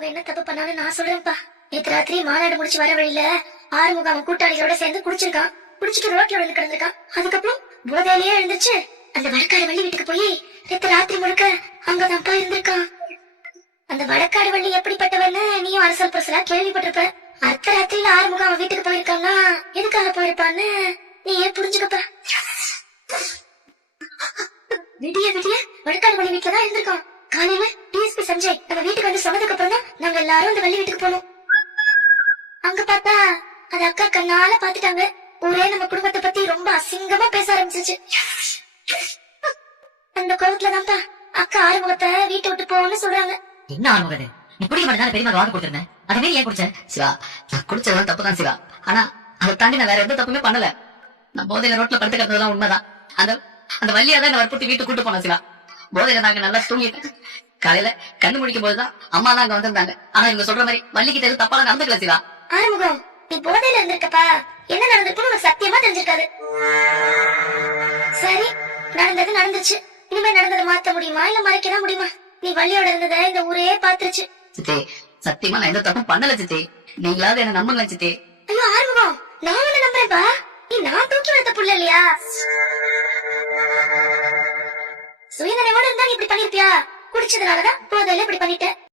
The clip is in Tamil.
ஆறுமுகம் என்ன தப்பு பண்ணாலும் நான் சொல்றேன்ப்பா. நேத்து ராத்திரி மாநாடு முடிச்சு வர வழியில ஆறுமுகம் அவன் கூட்டாளிகளோட சேர்ந்து குடிச்சிருக்கான். குடிச்சிட்டு ரோட்ல விழுந்து கிடந்திருக்கான். அதுக்கப்புறம் போதையிலேயே எழுந்துச்சு அந்த வடக்காடு வள்ளி வீட்டுக்கு போய் நேத்து ராத்திரி முழுக்க அங்கதான்ப்பா இருந்திருக்கான். அந்த வடக்காடு வள்ளி எப்படிப்பட்டவன்னு நீயும் அரசல் புரசலா கேள்விப்பட்டிருப்ப. அர்த்த ராத்திரியில ஆறுமுகம் அவன் வீட்டுக்கு போயிருக்கான்னா எதுக்காக போயிருப்பான்னு நீ ஏன் புரிஞ்சுக்கப்பா. விடிய விடிய வடக்காடு வள்ளி வீட்டுலதான் இருந்திருக்கான். காலையில டிஎஸ்பி சஞ்சய் நம்ம வீட்டுக்கு வந்து சொன்னதுக்கு அப்புறம் தான் நாங்க எல்லாரும் அந்த வள்ளி வீட்டுக்கு போனோம். அங்க பார்த்தா அது அக்கா கண்ணால பாத்துட்டாங்க. ஊரே நம்ம குடும்பத்தை பத்தி ரொம்ப அசிங்கமா பேச ஆரம்பிச்சிச்சு. அந்த கோவத்துலதான்ப்பா அக்கா ஆறுமுகத்தை வீட்டை விட்டு போன்னு சொல்றாங்க. என்ன ஆறுமுகது, நீ குடிக்க மாட்டேன் பெரியமா வாக்கு கொடுத்திருந்தேன். அதுவே ஏன் குடிச்ச? சிவா, நான் குடிச்சதெல்லாம் தப்புதான் சிவா. ஆனா அதை தாண்டி நான் வேற எந்த தப்புமே பண்ணல. நான் போதையில ரோட்ல படுத்து கிடந்ததெல்லாம் உண்மைதான். அந்த அந்த வள்ளியாதான் என்ன வற்புறுத்தி வீட்டு கூட்டு போன சிவா. போதையில நாங்க நல்லா தூங்கிட்டேன். காலையில கண்ணு முடிக்கும் போதுதான் அம்மா தான் அங்க வந்திருந்தாங்க. ஆனா இவங்க சொல்ற மாதிரி வள்ளிக்கிட்ட எதுவும் தப்பாலாம் நடந்துக்கல சிவா. ஆறுமுகம், நீ போதையில இருந்திருக்கப்பா. என்ன நடந்திருக்குன்னு உனக்கு சத்தியமா தெரிஞ்சிருக்காது. சரி, நடந்தது நடந்துச்சு. இனிமே நடந்ததை மாத்த முடியுமா இல்ல மறைக்கதான் முடியுமா? நீ வள்ளியோட இருந்ததை இந்த ஊரே பாத்துருச்சு. சித்தே, சத்தியமா நான் எந்த தப்பும் பண்ணல சித்தே. நீங்களாவது என்ன நம்புங்க சித்தே. ஐயோ ஆறுமுகம், நான் உன்ன நம்புறேன்பா. நீ நான் தூக்கி வளர்த்த புள்ள இல்லையா? சுயநினைவோட இருந்தா நீ இப்படி பண்ணிருப்பியா? குடிச்சதுனாலதான் போதையில இப்படி பண்ணிட்ட.